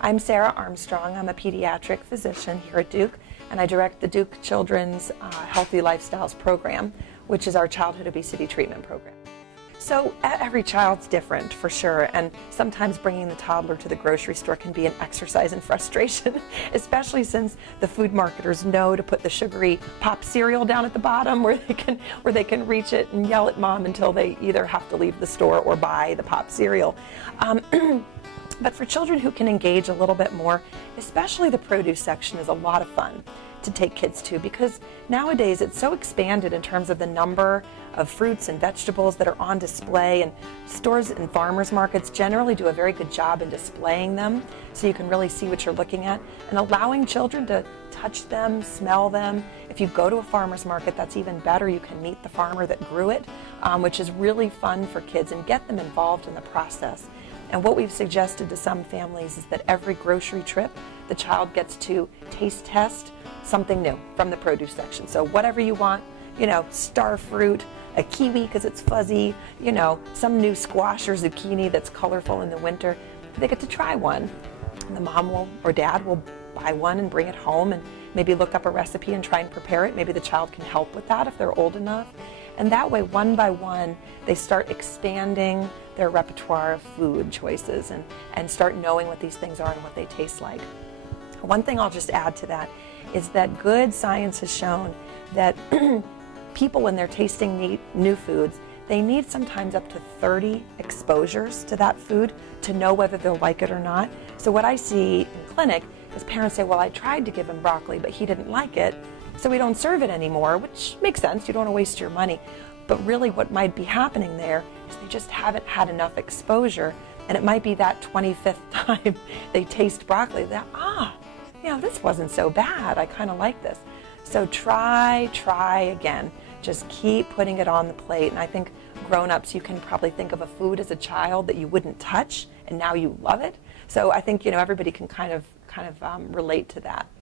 I'm Sarah Armstrong. I'm a pediatric physician here at Duke, and I direct the Duke Children's Healthy Lifestyles program, which is our childhood obesity treatment program. So every child's different for sure, and sometimes bringing the toddler to the grocery store can be an exercise in frustration, especially since the food marketers know to put the sugary pop cereal down at the bottom where they can reach it and yell at mom until they either have to leave the store or buy the pop cereal. But for children who can engage a little bit more, especially the produce section is a lot of fun to take kids to, because nowadays it's so expanded in terms of the number of fruits and vegetables that are on display, and stores and farmers markets generally do a very good job in displaying them so you can really see what you're looking at and allowing children to touch them, smell them. If you go to a farmer's market, that's even better. You can meet the farmer that grew it, which is really fun for kids, and get them involved in the process. And what we've suggested to some families is that every grocery trip, the child gets to taste test something new from the produce section. So whatever you want, star fruit, a kiwi because it's fuzzy, some new squash or zucchini that's colorful in the winter, they get to try one. And the mom or dad will buy one and bring it home and maybe look up a recipe and try and prepare it. Maybe the child can help with that if they're old enough. And that way, one by one, they start expanding their repertoire of food choices and start knowing what these things are and what they taste like. One thing I'll just add to that is that good science has shown that people, when they're tasting new foods, they need sometimes up to 30 exposures to that food to know whether they'll like it or not. So what I see in clinic is parents say, well, I tried to give him broccoli, but he didn't like it, so we don't serve it anymore, which makes sense. You don't want to waste your money. But really what might be happening there is they just haven't had enough exposure, and it might be that 25th time they taste broccoli that, this wasn't so bad. I kind of like this. So try again. Just keep putting it on the plate. And I think grown-ups, you can probably think of a food as a child that you wouldn't touch, and now you love it. So I think everybody can kind of relate to that.